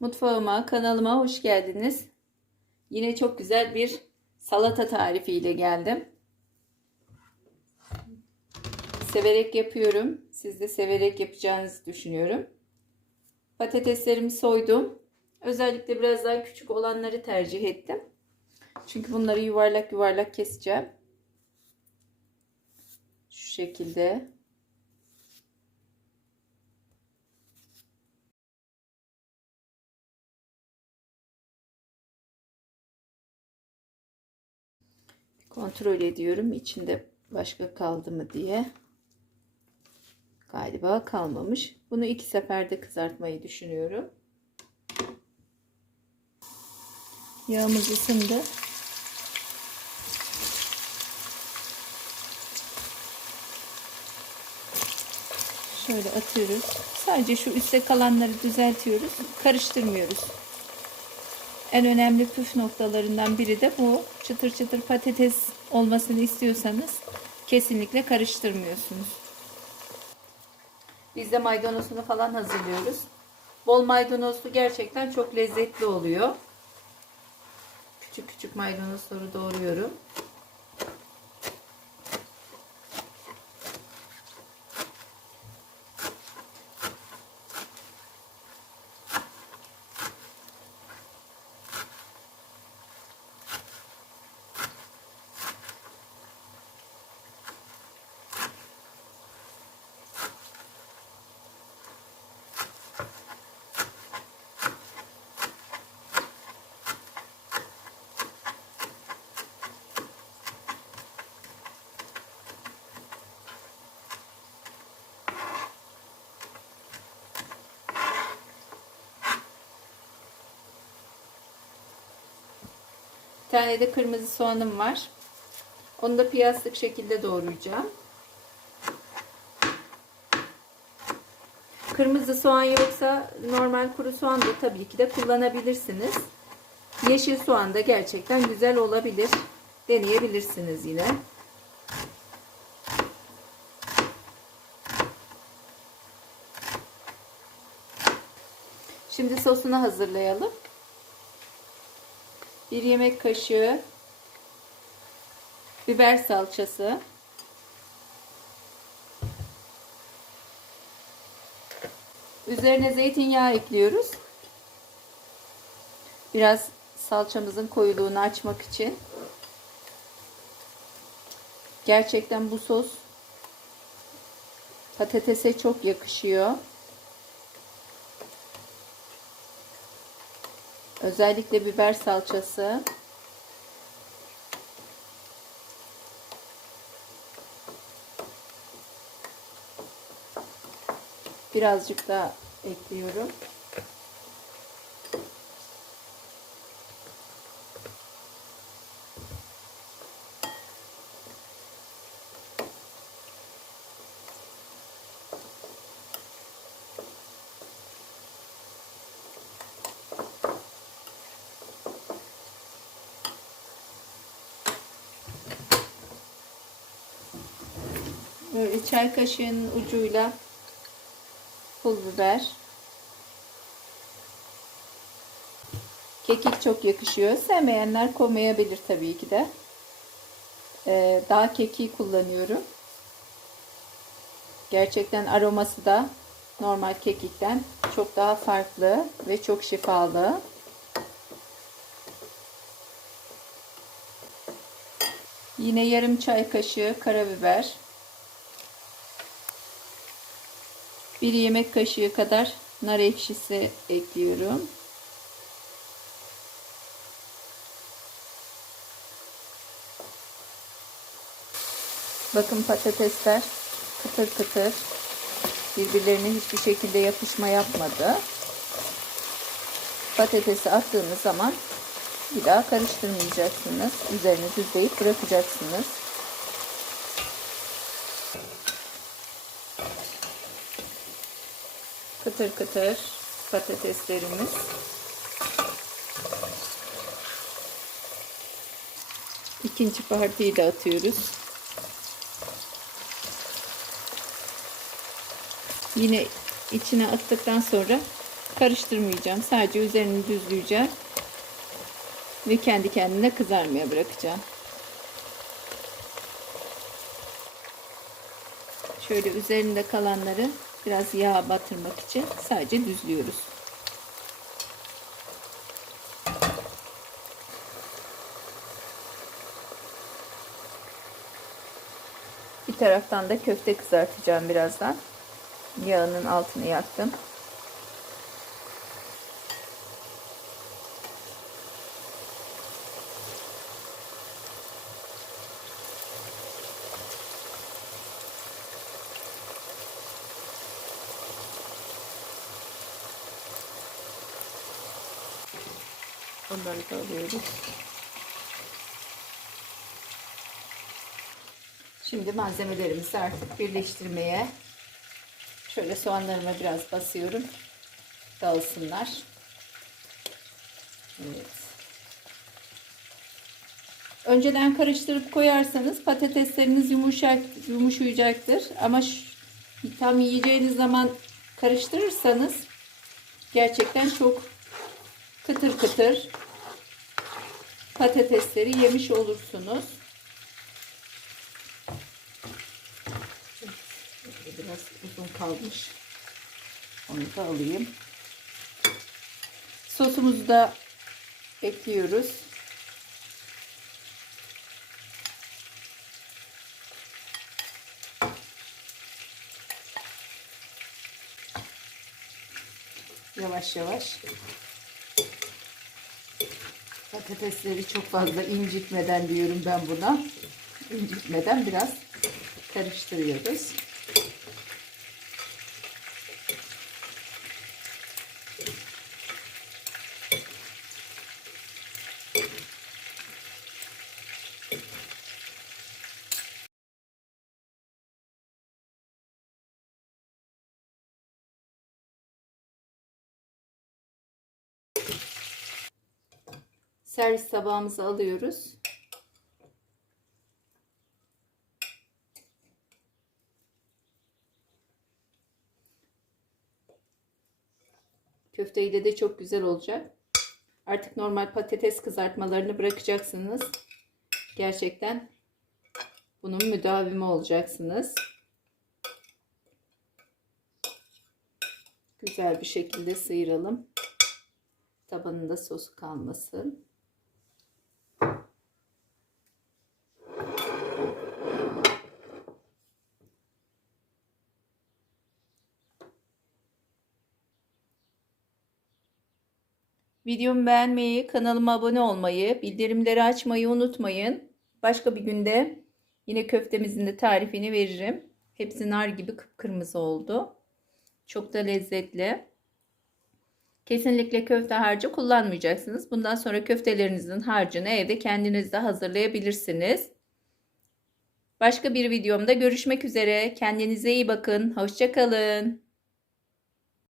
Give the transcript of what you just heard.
Mutfağıma, kanalıma hoş geldiniz. Yine çok güzel bir salata tarifiyle geldim. Severek yapıyorum. Siz de severek yapacağınızı düşünüyorum. Patateslerimi soydum. Özellikle biraz daha küçük olanları tercih ettim. Çünkü bunları yuvarlak yuvarlak keseceğim. Şu şekilde. Kontrol ediyorum içinde başka kaldı mı diye. Galiba kalmamış. Bunu iki seferde kızartmayı düşünüyorum. Yağımız ısındı. Şöyle atıyoruz. Sadece şu üstte kalanları düzeltiyoruz. Karıştırmıyoruz. En önemli püf noktalarından biri de bu. Çıtır çıtır patates olmasını istiyorsanız kesinlikle karıştırmıyorsunuz. Biz de maydanozunu falan hazırlıyoruz. Bol maydanozlu gerçekten çok lezzetli oluyor. Küçük küçük maydanozları doğruyorum. Tane de kırmızı soğanım var. Onu da piyaslık şekilde doğrayacağım. Kırmızı soğan yoksa normal kuru soğan da tabii ki de kullanabilirsiniz. Yeşil soğan da gerçekten güzel olabilir. Deneyebilirsiniz yine. Şimdi sosunu hazırlayalım. 1 yemek kaşığı biber salçası. Üzerine zeytinyağı ekliyoruz. Biraz salçamızın koyuluğunu açmak için. Gerçekten bu sos patatese çok yakışıyor. Özellikle biber salçası. Birazcık daha ekliyorum. Böyle çay kaşığının ucuyla pul biber. Kekik çok yakışıyor. Sevmeyenler koymayabilir tabii ki de. Ee, daha kekiği kullanıyorum. Gerçekten aroması da normal kekikten çok daha farklı ve çok şifalı. Yine yarım çay kaşığı karabiber. Bir yemek kaşığı kadar nar ekşisi ekliyorum. Bakın patatesler kıtır kıtır birbirlerine hiçbir şekilde yapışma yapmadı. Patatesi attığınız zaman bir daha karıştırmayacaksınız. Üzerine düzleyip bırakacaksınız. Kıtır kıtır patateslerimiz. İkinci partiyi de atıyoruz. Yine içine attıktan sonra Karıştırmayacağım. Sadece üzerini düzleyeceğim. Ve kendi kendine kızarmaya bırakacağım. Şöyle üzerinde kalanları biraz yağ batırmak için sadece düzlüyoruz. Bir taraftan da köfte kızartacağım birazdan. Yağının altını yaktım. Onları da alıyoruz. Şimdi malzemelerimizi artık birleştirmeye şöyle soğanlarıma biraz basıyorum. Dağılsınlar. Evet. Önceden karıştırıp koyarsanız patatesleriniz yumuşak yumuşayacaktır. Ama şu, tam yiyeceğiniz zaman karıştırırsanız gerçekten çok kıtır kıtır patatesleri yemiş olursunuz. Biraz uzun kalmış. Onu da alayım. Sosumuzu da ekliyoruz. Yavaş yavaş patatesleri çok fazla incitmeden diyorum ben buna. İncitmeden biraz karıştırıyoruz. Servis tabağımızı alıyoruz. Köfteyle de çok güzel olacak. Artık normal patates kızartmalarını bırakacaksınız. Gerçekten bunun müdavimi olacaksınız. Güzel bir şekilde sıyıralım. Tabanında sosu kalmasın. Videomu beğenmeyi, kanalıma abone olmayı, bildirimleri açmayı unutmayın. Başka bir günde yine köftemizin de tarifini veririm. Hepsi nar gibi kıpkırmızı oldu. Çok da lezzetli. Kesinlikle köfte harcı kullanmayacaksınız. Bundan sonra köftelerinizin harcını evde kendiniz de hazırlayabilirsiniz. Başka bir videomda görüşmek üzere. Kendinize iyi bakın. Hoşçakalın.